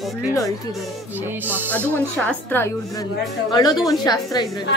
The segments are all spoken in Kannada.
ಫುಲ್ ಅಳ್ತಿದ್ದಾರೆ. ಅದು ಒಂದ್ ಶಾಸ್ತ್ರ ಇವ್ರದ್ರಲ್ಲಿ, ಅಳೋದು ಒಂದ್ ಶಾಸ್ತ್ರ ಇದ್ರಲ್ಲಿ.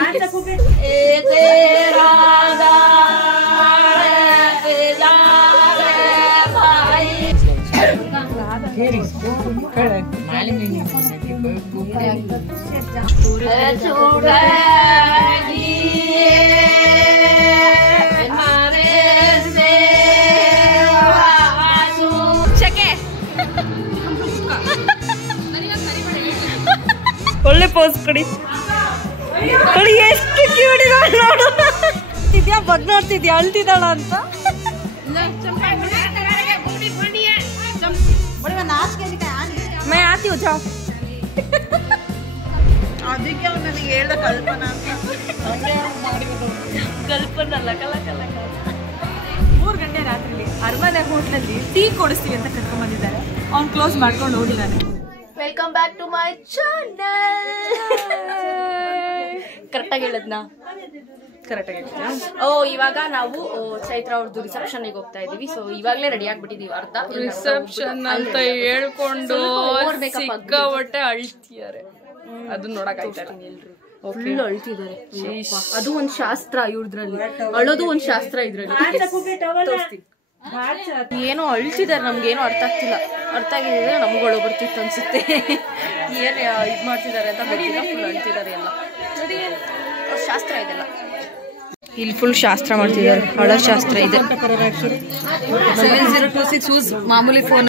ಒಳ್ಳೆ ಪೋಸ್ ಕೊಡಿ. ಎಷ್ಟು ಕ್ಯೂಟ್ ಇದಾಳ ನೋಡು. ತಿದ್ಯಾ ಬಗ್ ನೋಡ್ತಿದ್ಯಾ ಅಳ್ತಿದ್ದಾಳ ಅಂತ. मैं आती हूँ जाओ. ಅದಕ್ಕೆ ನನಗೆ ಹೇಳ್ದ ಕಲ್ಪನಾ ಅಂತ. ಕಲ್ಪನಾ ಅಲ್ಲ ಕಲ ಕಲ. 3 ಗಂಟೆ ರಾತ್ರಿಲಿ ಅರಮನೆ ಹೋಟ್ಲಲ್ಲಿ ಟೀ ಕೊಡಿಸ್ತೀವಿ ಅಂತ ಕರ್ಕೊಂಡ್ ಬಂದಿದ್ದಾರೆ. ಅವ್ನು ಕ್ಲೋಸ್ ಮಾಡ್ಕೊಂಡು ಹೋಗಿದ್ದಾನೆ. Welcome back to my channel. ಕರೆಕ್ಟಾಗಿ ಹೇಳದ್ನಾ? ಕರೆಕ್ಟಾಗಿ ಹೇಳ್ತೀರಾ? ಇವಾಗ ನಾವು ಚೈತ್ರ ಅವ್ರದ್ದು ರಿಸೆಪ್ಷನ್ಗೆ ಹೋಗ್ತಾ ಇದೀವಿ. ಸೊ ಇವಾಗಲೇ ರೆಡಿ ಆಗ್ಬಿಟ್ಟಿದೀವಿ. ಅರ್ಥ ರಿಸೆಪ್ಷನ್ ಅಂತ ಹೇಳ್ಕೊಂಡು ಸಿಕ್ಕಾಪಟ್ಟೆ ಅಳ್ತಿದ್ದಾರೆ. ಅದನ್ನ ನೋಡಕ್ ಆಯ್ತಲ್ಲ, ಫುಲ್ ಅಳ್ತಿದ್ದಾರೆ. ಅದು ಒಂದ್ ಶಾಸ್ತ್ರ ಇವ್ರದ್ರಲ್ಲಿ, ಅಳೋದು ಒಂದ್ ಶಾಸ್ತ್ರ ಇದ್ರಲ್ಲಿ. ಏನೋ ಅಳ್ತಿದ್ದಾರೆ, ನಮ್ಗೇನೋ ಅರ್ಥ ಆಗ್ತಿಲ್ಲ. ಅರ್ಥ ಆಗಿದ್ರೆ ನಮ್ಗಳು ಬರ್ತಿತ್ತು ಅನ್ಸುತ್ತೆ. ಏನ್ ಇದ್ ಮಾಡ್ತಿದ್ದಾರೆ ಅಂತ ಗೊತ್ತಿಲ್ಲ. ಫುಲ್ ಅಳ್ತಿದ್ದಾರೆ ಎಲ್ಲ. ಶಾಸ್ತ್ರ ಇದೆಲ್ಲ ಇಲ್ಲಿ ಫುಲ್ ಶಾಸ್ತ್ರ ಮಾಡ್ತಿದ್ದಾರೆ. ಹಳ ಶಾಸ್ತ್ರ ಇದೆ. 7026 ಮಾಮೂಲಿ ಫೋನ್.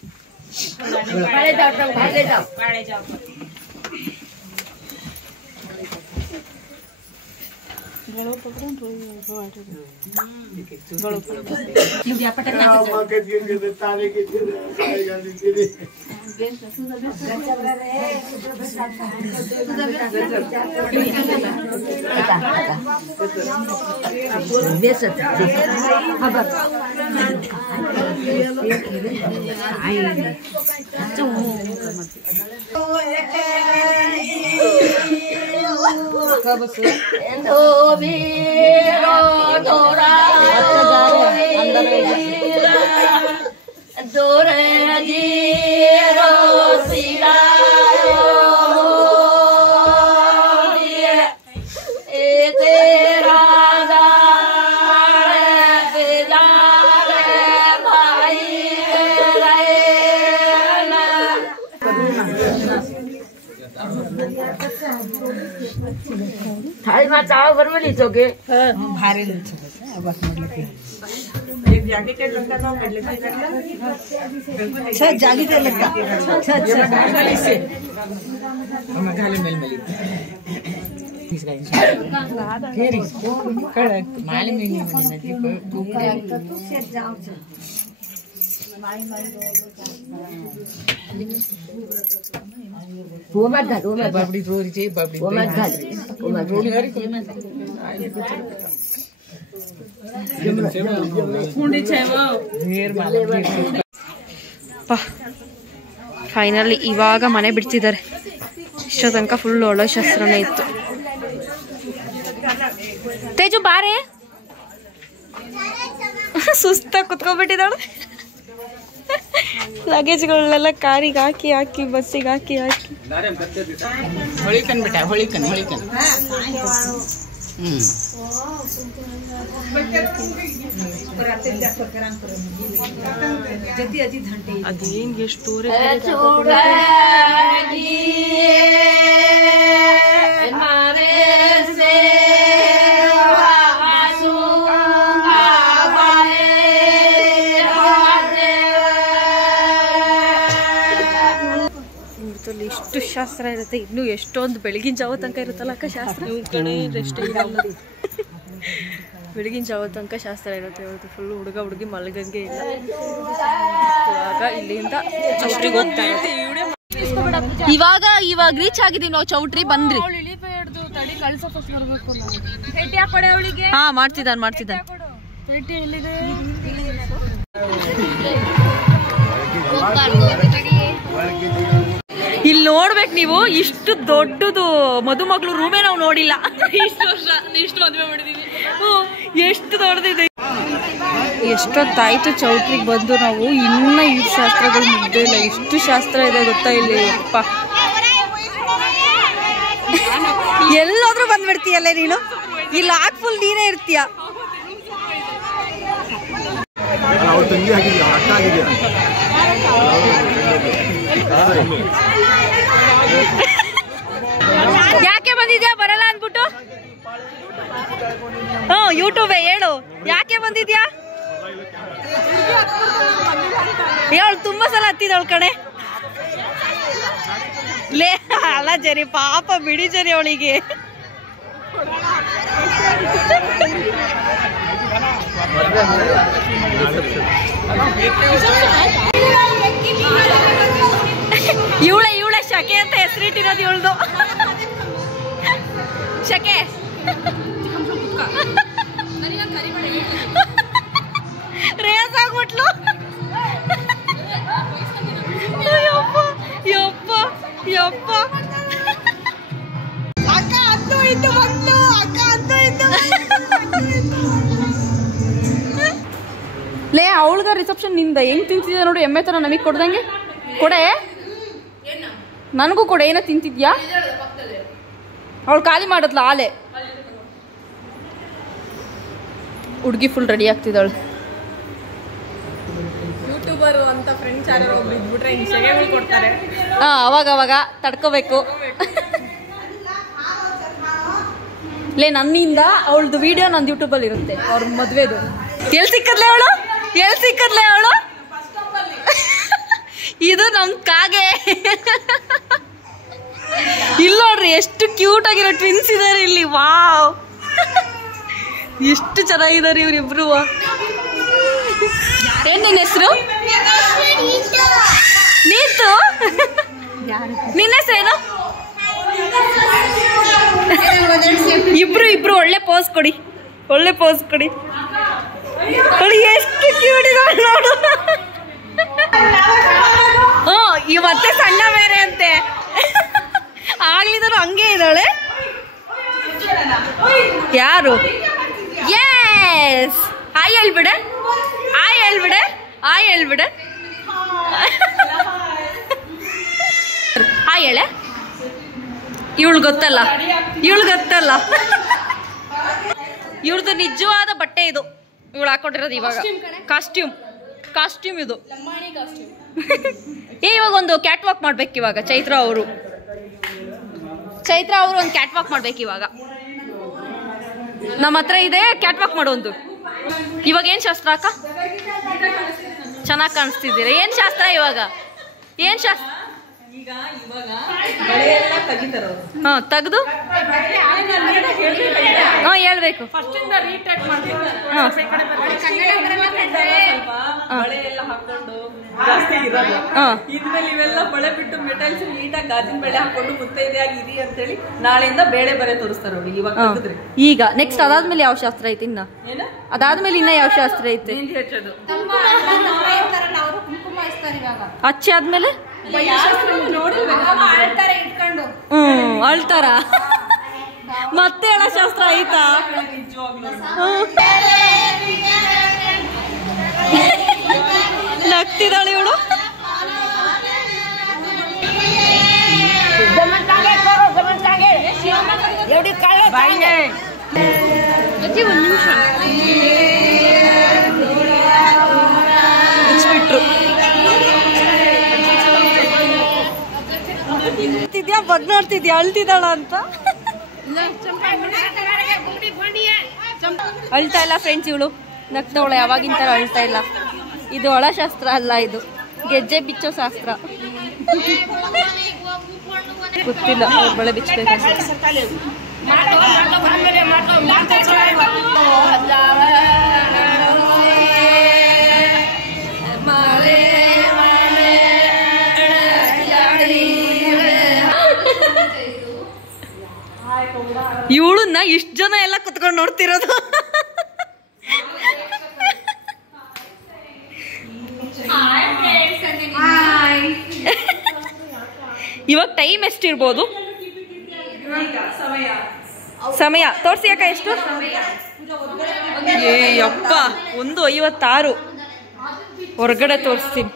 भारी बाबड़ी रोरी चे बाबड़ी वो मत घाल वो मत रोली हरी कुंडी छेवा ढेर माले ಪಾ ಫೈನಲಿ ಇವಾಗ ಮನೆ ಬಿಡ್ತಿದ್ದಾರೆ. ಇಷ್ಟೋ ತನಕ ಫುಲ್ ಒಳ್ಳೆ ಶಾಸ್ತ್ರನೇ ಇತ್ತು. ತೇಜು ಬಾರೆ. ಸುಸ್ತಾಗಿ ಕುತ್ಕೊಂಡ್ಬಿಟ್ಟಿದ್ದಾಳೆ. ಲಗೇಜ್ಗಳನ್ನೆಲ್ಲ ಕಾರಿಗೆ ಹಾಕಿ ಹಾಕಿ ಬಸ್ಸಿಗೆ ಹಾಕಿ ಹಾಕಿ ಹೊಳಿಕನ್ ಬಿಟ್ಟ ಹೊಳಿಕನ್ ಹೊಳಿಕನ್. ಅದೇನ್ ಎಷ್ಟು ಇಷ್ಟು ಶಾಸ್ತ್ರ ಇರುತ್ತೆ. ಇನ್ನು ಎಷ್ಟೊಂದು ಬೆಳಗಿನ ಜಾವ ತನಕ ಇರುತ್ತಲ್ಲ ಅಕ್ಕ ಶಾಸ್ತ್ರ. ರೆಸ್ಟ್ ಇರಲ್ಲ. ಬೆಳಗಿನ ಜಾವ ತನಕ ಶಾಸ್ತ್ರ ಇರುತ್ತೆ. ಇವತ್ತು ಫುಲ್ ಹುಡುಗ ಹುಡುಗಿ ಮಲಗಂಗೆ ಇಲ್ಲ. ಇವಾಗ ಇಲ್ಲಿಂದ ಚೌಟ್ರಿಗೆ ಹೋಗ್ತಾ ಇದ್ದೀವಿ. ಇವಾಗ ರೀಚ್ ಆಗಿದೀವಿ ನಾವು. ಚೌಟ್ರಿ ಬನ್ರಿ. ಹಾ ಮಾಡ್ತಿದ್ದಾನೆ. ಇಲ್ಲಿ ನೋಡ್ಬೇಕು ನೀವು, ಇಷ್ಟು ದೊಡ್ಡದು ಮದುಮಗಳು ರೂಮೇ ನಾವು ನೋಡಿಲ್ಲ. ಇಷ್ಟು ವರ್ಷ ಇಷ್ಟು ಮದುವೆ ಮಾಡಿದೀವಿ. ಎಷ್ಟು ದೊಡ್ಡದಿದೆ. ಎಷ್ಟೊತ್ತಾಯ್ತು ಚೌಟ್ರಿಗೆ ಬಂದು ನಾವು ಇನ್ನೂ ಈ ಶಾಸ್ತ್ರಗಳು ಮುಗ್ದೇ ಇಲ್ಲ. ಎಷ್ಟು ಶಾಸ್ತ್ರ ಇದೆ ಗೊತ್ತಾ ಇಲ್ಲಿ ಅಪ್ಪ. ಎಲ್ಲಾದ್ರೂ ಬಂದ್ಬಿಡ್ತೀಯಲ್ಲ ನೀನು, ಇಲ್ಲಿ ಆಗ್ ಫುಲ್ ನೀನೇ ಇರ್ತೀಯ. ಯಾಕೆ ಬಂದಿದ್ಯಾ ಬರಲ್ಲ ಅಂದ್ಬಿಟ್ಟು? ಯೂಟ್ಯೂಬೇ ಹೇಳು, ಯಾಕೆ ಬಂದಿದ್ಯಾ? ಅವಳು ತುಂಬಾ ಸಲ ಹತ್ತಿದವಳು ಕಣೆ. ಲೇ ಅಲ್ಲ ಜರಿ, ಪಾಪ ಬಿಡಿ ಜರಿ ಅವಳಿಗೆ. ಇವಳೆ ಶಕೆ ಅಂತ ಹೆಸರಿಟ್ಟಿರೋದು ಇವಳ್ದು. ಶಕೆ ರೇಸ್ ಆಗ್ಬಿಟ್ಲು. ಯಪ್ಪ ಯಪ್ಪ ಅಕ್ಕ ಅಂತೂ ಇದ್ದು ಬಂತು, ಅಕ್ಕ ಅಂತೂ ಇದ್ದು. ಲೇ ಅವಳ್ಗ ರಿಸೆಪ್ಷನ್ ನಿಂದ ಹೆಂಗ್ ತಿಂತಿದ್ಯಾ ನೋಡು, ಎಮ್ಮೆ ತರ ನಮಗ್ ಕೊಡ್ದಂಗೆ ಕೊಡೆ. ನನಗೂ ಕೊಡೆ. ಏನೋ ತಿಂತಿದ್ಯಾ? ಅವಳು ಖಾಲಿ ಮಾಡದ್ಲ ಆಲೆ. ಹುಡುಗಿ ಫುಲ್ ರೆಡಿ ಆಗ್ತಿದ್ದಾಳು. ಯೂಟ್ಯೂಬರು ಅಂತ ಫ್ರೆಂಡ್ಸ್ ಯಾರು ಬಿದ್ಬಿಟ್ರೆ ಹಿಂಗೆ ಸೆಗೆಗಳು ಕೊಡ್ತಾರೆ. ಅವಾಗ ತಡ್ಕೋಬೇಕು. ಲೇ ನನ್ನಿಂದ ಅವಳದು ವಿಡಿಯೋ ನಂದು ಯೂಟ್ಯೂಬಲ್ಲಿ ಇರುತ್ತೆ, ಅವ್ರ ಮದ್ವೆದು. ಎಲ್ಲಿ ಸಿಕ್ಕದ್ಲೆ ಅವಳು? ಇದು ನಮ್ ಕಾಗೆ. ಇಲ್ಲ ನೋಡ್ರಿ ಎಷ್ಟು ಕ್ಯೂಟ್ ಆಗಿರೋ ಟ್ವಿನ್ಸ್ ಇದಾರೆ ಇಲ್ಲಿ. ವಾವ್, ಎಷ್ಟು ಚೆನ್ನಾಗಿದ್ದಾರೆ ಇವ್ರಿಬ್ರು. ಏನ್ ನಿನ್ನ ಹೆಸರು? ನೀತು. ನಿನ್ನ ಹೆಸರೇನು? ಇಬ್ರು ಒಳ್ಳೆ ಪೋಸ್ ಕೊಡಿ. ಎಷ್ಟು ಕ್ಯೂಟ್ ಇದಾಳೆ ನೋಡು. ಇವತ್ತೇ ಸಣ್ಣ ಬೇರೆ ಅಂತೆ. ಆಗ್ಲಿದ್ರು ಹಂಗೆ ಇದ್ದಾಳೆ. ಯಾರು? S, hi ಹೇಳ್ಬಿಡೆ. ಹಾಯ್ ಹೇಳೆ. ಇವಳು ಗೊತ್ತಲ್ಲ. ಇವ್ರದ್ದು ನಿಜವಾದ ಬಟ್ಟೆ ಇದು. ಇವಳು ಹಾಕೊಂಡಿರೋದು ಇವಾಗ ಕಾಸ್ಟ್ಯೂಮ್ ಇದು. ಇವಾಗ ಒಂದು ಕ್ಯಾಟ್ ವಾಕ್ ಮಾಡ್ಬೇಕು. ಇವಾಗ ಚೈತ್ರ ಅವರು ಒಂದು ಕ್ಯಾಟ್ ವಾಕ್ ಮಾಡ್ಬೇಕು. ಇವಾಗ ನಮ್ಮ ಹತ್ರ ಇದೆ ಕ್ಯಾಟ್ ವಾಕ್ ಮಾಡೋದು. ಇವಾಗ ಏನ್ ಶಾಸ್ತ್ರ ಅಕ್ಕ? ಚೆನ್ನಾಗಿ ಕಾಣಿಸ್ತಿದ್ದೀರಾ. ಏನ್ ಶಾಸ್ತ್ರ ಇವಾಗ? ತೆಗ್ದು ಹೇಳ್ಬೇಕು. ಇವೆಲ್ಲ ಬಳೆ ಬಿಟ್ಟು ಮೆಟಲ್ಸ್ ನೀಟಾಗಿ ಗಾಜಿನ ಬೆಳೆ ಹಾಕೊಂಡು ಮುತ್ತೈದೆಯಾಗಿ ಅಂತೇಳಿ ನಾಳೆಯಿಂದ ಬೇಳೆ ಬರೆ ತೋರಿಸ್ತಾರೆ ಅವ್ರಿಗೆ. ಈಗ ನೆಕ್ಸ್ಟ್ ಅದಾದ್ಮೇಲೆ ಯಾವ ಶಾಸ್ತ್ರ ಐತಿ? ಇನ್ನ ಇನ್ನ ಯಾವ ಶಾಸ್ತ್ರ ಐತಿ? ಅಚ್ಚೆ ಆದ್ಮೇಲೆ ಅಳ್ತಾರ. ಮತ್ತೆ ಹೇಳ ಶಾಸ್ತ್ರ ಐತಾ? ನಗ್ತಿದ್ದಾಳೆ ಇವಳು. ಬಗ್ ನೋಡ್ತಿದ್ಯಾ ಅಳ್ತಿದ್ದಾಳ ಅಂತ? ಅಳ್ತಾ ಇಲ್ಲ ಫ್ರೆಂಡ್ಸ್, ಇವಳು ನಗ್ತವಳೆ. ಯಾವಾಗಿನ ತರ ಅಳ್ತಾ ಇಲ್ಲ. ಇದು ಒಳಶಾಸ್ತ್ರ ಅಲ್ಲ, ಇದು ಗೆಜ್ಜೆ ಬಿಚ್ಚೋ ಶಾಸ್ತ್ರ. ಗೊತ್ತಿಲ್ಲ, ಬಳೆ ಬಿಚ್ಚಬೇಕು. ಇವಳನ್ನ ಇಷ್ಟು ಜನ ಎಲ್ಲ ಕುತ್ಕೊಂಡು ನೋಡ್ತಿರೋದು. ಇವಾಗ ಟೈಮ್ ಎಷ್ಟಿರ್ಬೋದು? ಸಮಯ ತೋರಿಸಿ ಅಕ್ಕ ಎಷ್ಟು? ಅಪ್ಪ 1:56 ಹೊರಗಡೆ ತೋರಿಸ್ತೀನಿ.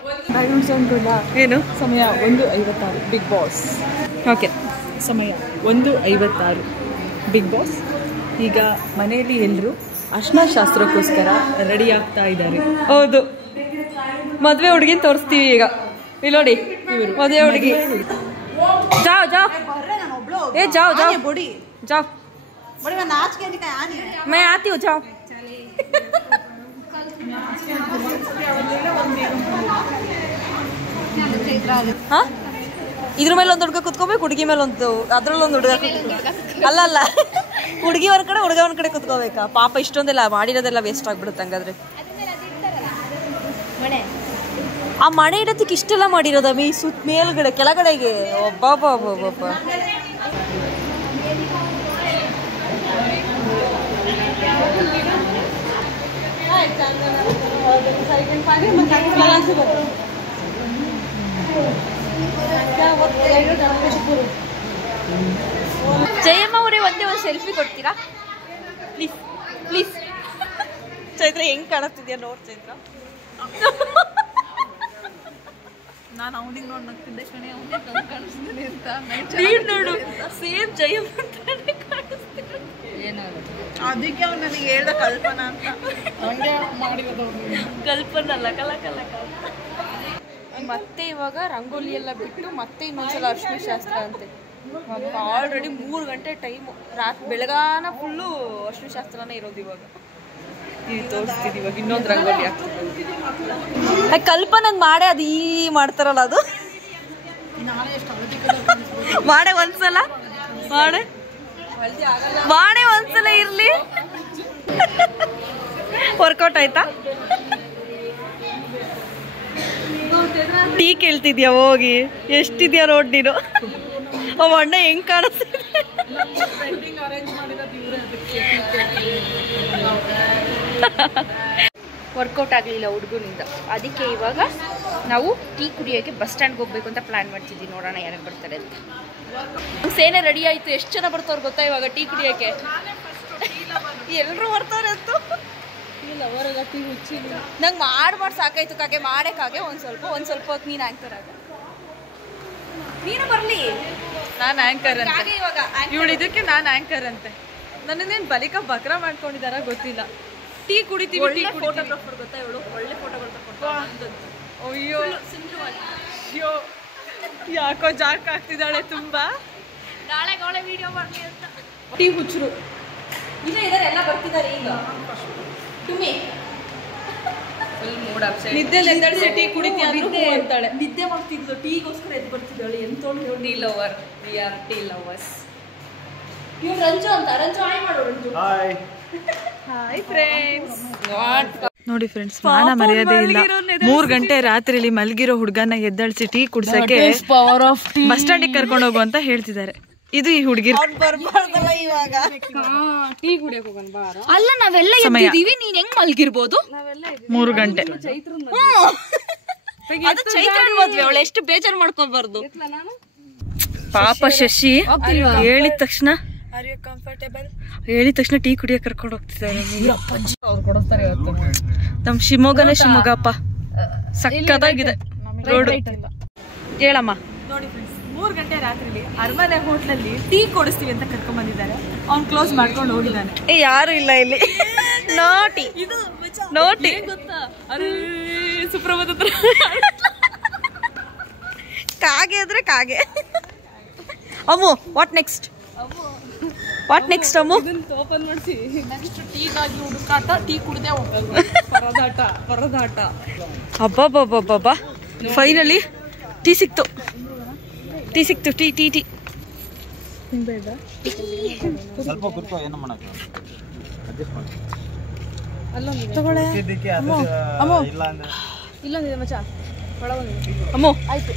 ಏನು ಸಮಯ 1:56 ಬಿಗ್ ಬಾಸ್. ಓಕೆ, ಸಮಯ 1:56 ಬಿಗ್ ಬಾಸ್. ಈಗ ಮನೆಯಲ್ಲಿ ಎಲ್ಲರೂ ಅರ್ಶಿನ ಶಾಸ್ತ್ರಕ್ಕೋಸ್ಕರ ರೆಡಿ ಆಗ್ತಾ ಇದ್ದಾರೆ. ಹೌದು, ಮದ್ವೆ ಹುಡುಗಿನ ತೋರಿಸ್ತೀವಿ ಈಗ. ಇಲ್ಲಿ ನೋಡಿ, ಮದುವೆ ಹುಡುಗಿ. जाओ जाओ, ए जाओ जाओ जाओ, मैं आती हूँ, जाओ. हाँ, ಇದ್ರ ಮೇಲೆ ಒಂದು ಹುಡುಗ ಕುತ್ಕೋಬೇಕು, ಹುಡುಗಿ ಮೇಲೆ ಒಂದು, ಅದ್ರಲ್ಲೊಂದು ಹುಡುಗ ಅಲ್ಲ ಅಲ್ಲ, ಹುಡುಗಿ ಒಂದ್ ಕಡೆ ಹುಡುಗ ಒಂದ್ ಕಡೆ ಕುತ್ಕೋಬೇಕಾ? ಪಾಪ ಇಷ್ಟೊಂದೆಲ್ಲ ಮಾಡಿರೋದೆಲ್ಲ ವೇಸ್ಟ್ ಆಗ್ಬಿಡುತ್ತೆ ಹಂಗಾದ್ರೆ. ಆ ಮನೆ ಇಡೋದಕ್ಕೆ ಇಷ್ಟೆಲ್ಲ ಮಾಡಿರೋದ ಸುತ್ತ ಮೇಲ್ಗಡೆ ಕೆಳಗಡೆಗೆ. ಒಬ್ಬ ಜಯಮ್ಮ ಅವರೇ ಒಂದೇ ಒಂದು ಸೆಲ್ಫಿ ಕೊಡ್ತೀರಾ ಪ್ಲೀಸ್ ಪ್ಲೀಸ್? ಚೈತ್ರ ಹೆಂಗ್ ಕಾಣಿಸ್ತಿದ್ಯಾ ನೋಡ್ ಚೈತ್ರ. ನಾನು ಅವನಿಗೆ ನೋಡಿ ನಗ್ತಿದ್ದೆ ಕಣೆ, ಅವನಿಗೆ ಕಾಣಿಸ್ತೀನಿ ಅಂತ. ನೋಡು, ಸೇಮ್ ಜಯಮ್ಮ ಅಂತಾನೆ ಕಾಣಿಸ್ತಿದ್ರು. ಅದಕ್ಕೆ ಅವ್ನು ನನಗೆ ಹೇಳ್ದ ಕಲ್ಪನಾ ಅಂತ. ಹಂಗೆ ಮಾಡಿರೋದು ಕಲ್ಪನಾ ಅಲ್ಲ, ಕಲಕಲ. ಮತ್ತೆ ಇವಾಗ ರಂಗೋಲಿ ಎಲ್ಲ ಬಿಟ್ಟು ಮತ್ತೆ ಇನ್ನೊಂದ್ಸಲ ಅರ್ಶಿನ ಶಾಸ್ತ್ರ ಅಂತೆ. ಆಲ್ರೆಡಿ 3 ಗಂಟೆ ಟೈಮು, ಬೆಳಗಾನ ಫುಲ್ಲು ಅರ್ಶಿನ ಶಾಸ್ತ್ರನೇ ಇರೋದು. ಇವಾಗ ತೋರಿಸ್ತೀನಿ, ಇವಾಗ ಇನ್ನೊಂದು ರಂಗೋಲಿ ಆಗ್ತದೆ. ಕಲ್ಪನದ್ ಮಾಡೇ ಅದು ಈ ಮಾಡ್ತಾರಲ್ಲ, ಅದು ಮಾಡೇ ಒಂದ್ಸಲ, ಮಾಡೇ ಒಂದ್ಸಲ ಇರ್ಲಿ. ವರ್ಕೌಟ್ ಆಯ್ತಾ? ಟೀ ಕೇಳ್ತಿದ್ಯಾ ಹೋಗಿ? ಎಷ್ಟಿದ್ಯಾ ರೋಡ್ ನೀನು? ಅವ ಅಣ್ಣ ಹೆಂಗ್ ಕಾಣಿಸ್ತಿದೆ. ವರ್ಕೌಟ್ ಆಗಲಿಲ್ಲ ಹುಡುಗನಿಂದ. ಅದಕ್ಕೆ ಇವಾಗ ನಾವು ಟೀ ಕುಡಿಯೋಕ್ಕೆ ಬಸ್ ಸ್ಟ್ಯಾಂಡ್ಗೆ ಹೋಗ್ಬೇಕು ಅಂತ ಪ್ಲಾನ್ ಮಾಡ್ತಿದ್ವಿ. ನೋಡೋಣ ಯಾರು ಬರ್ತಾರೆ ಅಂತ. ಸೇನೆ ರೆಡಿ ಆಯಿತು. ಎಷ್ಟು ಜನ ಬರ್ತಾವ್ರು ಗೊತ್ತಾ ಇವಾಗ ಟೀ ಕುಡಿಯೋಕ್ಕೆ? ಎಲ್ಲರೂ ಬರ್ತಾವ್ರೆ ಅಂತ. ನಂಗೆ ಮಾಡಿ ಸಾಕಾಯ್ತು ಕಾಗೆ, ಮಾಡಕ್ಕಾಗೆ ಒಂದು ಸ್ವಲ್ಪ ಹೊತ್ತು ನೀನು ಆ್ಯಂಕರ್ ಆಗ. ನೀನು ಬರಲಿ, ನಾನು ಆ್ಯಂಕರ್ ಅಂತ. ಇವಾಗ ಇವಳು ಇದಕ್ಕೆ ನಾನು ಆ್ಯಂಕರ್ ಅಂತೆ. ನನ್ನನ್ನೇನು ಬಲಿಕ ಬಕ್ರ ಮಾಡ್ಕೊಂಡಿದಾರ ಗೊತ್ತಿಲ್ಲ. ಟೀ ಕುಡಿತೀವಿ, ಟೀ ಫೋಟೋಗ್ರಾಫರ್ ಗೊತ್ತಾ ಇವಳು? ಒಳ್ಳೆ ಫೋಟೋಗಳು ತಗೊಂಡು. ಅಯ್ಯೋ ಅಯ್ಯೋ, ಯಾಕೋ ಜಾಕ್ ಆಗ್ತಿದ್ದಾಳೆ ತುಂಬಾ. ನಾಳೆ ವಿಡಿಯೋ ಮಾಡಲಿ ಅಂತ. ಟೀ ಹುಚ್ಚರು ಇಲ್ಲ ಇದಾರೆ, ಎಲ್ಲ ಬರ್ತಿದ್ದಾರೆ ಈಗ. ನಿದ್ದೆ ಎದ್ದಾಡಿಸಿ ಟೀ ಕುಡಿತೀಯ ಅಂತಾಳೆ. ನಿದ್ದೆ ಮಾಡ್ತಿದ್ಲು, ಟೀಗೋಸ್ಕರ ಎದ್ದು ಬರ್ತಿದ್ದಾಳೆ. ಎಂತೋಳು tea lover. We are tea lovers. ಇವ್ರು ರಂಜು ಅಂತ. ರಂಜು ಹಾಯ್ ಮಾಡು. Ranju hi friends. ನೋಡಿ ಫ್ರೆಂಡ್ಸ್, ಮಾನ ಮರ್ಯಾದೆ ಇಲ್ಲ. 3 ಗಂಟೆ ರಾತ್ರಿಲಿ ಮಲಗಿರೋ ಹುಡುಗನ ಎದ್ದಳಿಸಿ ಟೀ ಕುಡ್ಸಕ್ಕೆ ಬಸ್ ಸ್ಟ್ಯಾಂಡಿಗೆ ಕರ್ಕೊಂಡು ಹೋಗು ಅಂತ ಹೇಳ್ತಿದ್ದಾರೆ. ಇದು ಈ ಹುಡುಗಿ ಟೀ ಕುಡಿಯಕ್ ಹೋಗೋಣ ಬಾರ. ಅಲ್ಲ, ನಾವೆಲ್ಲ ಎದ್ದಿದೀವಿ, ನೀನ್ ಹೆಂಗ್ ಮಲ್ಗಿರ್ಬೋದು? 3 ಗಂಟೆ. ಅವಳು ಎಷ್ಟು ಬೇಜಾರು ಮಾಡ್ಕೊಬಾರ್ದು. ಪಾಪ ಶಶಿ ಹೇಳಿದ ತಕ್ಷಣ ಟೀ ಕುಡಿಯಕ್ಕೆ ಕರ್ಕೊಂಡು ಹೋಗ್ತಿದ್ದಾರೆ. ನಮ್ ಶಿವಮೊಗ್ಗನೇ ಶಿವಮೊಗ್ಗಪ್ಪ, ಸಕ್ಕತ್ತಾಗಿದೆ ರೋಡ್. ಹೇಳಮ್ಮ. ನೋಡಿ ಫ್ರೆಂಡ್ಸ್, 3 ಗಂಟೆ ರಾತ್ರಿಲಿ ಅರಮನೆ ಹೋಟ್ಲಲ್ಲಿ ಟೀ ಕೊಡಿಸ್ತೀವಿ ಅಂತ ಕರ್ಕೊಂಡ್ ಬಂದಿದ್ದಾರೆ. ಅವ್ನು ಕ್ಲೋಸ್ ಮಾಡ್ಕೊಂಡು ಹೋಗಿದ್ದಾನೆ. ಯಾರು ಇಲ್ಲ ಇಲ್ಲಿ. ನೋಟಿ ನೋಟಿ ಗೊತ್ತಾ? ಅರೆ ಸುಪ್ರಭಾತ ಕಾಗೆ ಅಂದ್ರೆ ಕಾಗೆ. ಅಮ್ಮು, ವಾಟ್ ನೆಕ್ಸ್ಟ್? ಅಮ್ಮು ಓಪನ್ ಮಾಡಿಸಿ ನೆಕ್ಸ್ಟ್ ಟೀಗಾಗಿ ಹುಡುಕಾಟ. ಟೀ ಕುಡ್ದೆ ಹೋಗೋದು. ಪರದಾಟ. ಅಬ್ಬಬ್ಬಬ್ಬಬ್ಬ, ಫೈನಲಿ ಟೀ ಸಿಕ್ತು. ಟೀ ಸ್ವಲ್ಪ ಕುತ್ಕೋ, ಏನು ಮಾಡಕ್ಕೆ ಇಲ್ಲ ಮಚ್ಚ ಅಮ್ಮು. ಆಯ್ತು.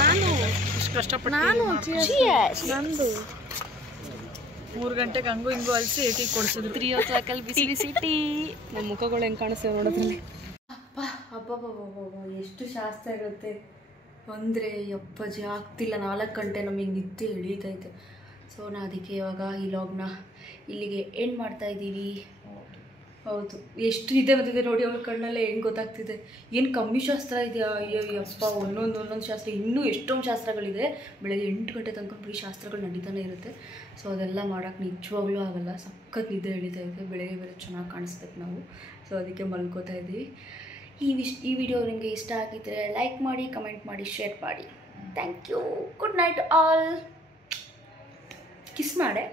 ನಾನು ಕಷ್ಟಪಟ್ಟು 3 ಗಂಟೆಗೆ ಹಂಗು ಹಿಂಗು ಅಲ್ಸಿ ಟೀ ಕೊಡ್ಸಿದ್ರು. 3 o'clock ಬಿಸಿ ಬಿಸಿ ಟೀ. ನಮ್ಮ ಮುಖಗಳು ಹೆಂಗ್ ಕಾಣಿಸ್ತೇವೆ ನೋಡೋದ್ರಲ್ಲಿ. ಅಬ್ಬಬ್ಬಬ್ಬಬ್ಬ, ಎಷ್ಟು ಶಾಸ್ತ್ರ ಇರುತ್ತೆ ಅಂದ್ರೆ. ಅಪ್ಪಾಜಿ ಆಗ್ತಿಲ್ಲ. 4 ಗಂಟೆ ನಮಗೆ ನಿದ್ದೆ ಹಿಡಿತೈತೆ. ಸೊ ನಾ ಅದಕ್ಕೆ ಇವಾಗ ಈ ಲಾಗ್ನ ಇಲ್ಲಿಗೆ ಎಂಡ್ ಮಾಡ್ತಾ ಇದ್ದೀವಿ. ಹೌದು, ಎಷ್ಟು ನಿದ್ದೆ ಬಂದಿದೆ ನೋಡಿ ಅವ್ರ ಕಣ್ಣಲ್ಲೇ ಹೆಂಗೆ ಗೊತ್ತಾಗ್ತಿದೆ. ಏನು ಕಮ್ಮಿ ಶಾಸ್ತ್ರ ಇದೆಯಾ? ಅಯ್ಯಪ್ಪ, ಒಂದೊಂದು ಶಾಸ್ತ್ರ, ಇನ್ನೂ ಎಷ್ಟೊಂದು ಶಾಸ್ತ್ರಗಳಿದೆ. ಬೆಳಗ್ಗೆ 8 ಗಂಟೆ ತನಕ ಬರೀ ಶಾಸ್ತ್ರಗಳು ನಡೀತಾನೆ ಇರುತ್ತೆ. ಸೊ ಅದೆಲ್ಲ ಮಾಡೋಕ್ಕೆ ನಿಜವಾಗ್ಲೂ ಆಗಲ್ಲ, ಸಖತ್ ನಿದ್ದೆ ಎಳಿತಾ ಇದೆ. ಬೆಳಗ್ಗೆ ಬೇರೆ ಚೆನ್ನಾಗಿ ಕಾಣಿಸ್ಬೇಕು ನಾವು. ಸೊ ಅದಕ್ಕೆ ಮಲ್ಕೋತಾ ಇದ್ದೀವಿ. ಈ ವಿಡಿಯೋ ನಿಮಗೆ ಇಷ್ಟ ಆಗಿದ್ದರೆ ಲೈಕ್ ಮಾಡಿ, ಕಮೆಂಟ್ ಮಾಡಿ, ಶೇರ್ ಮಾಡಿ. Thank you. Good night all. Kiss ಮಾಡೆ.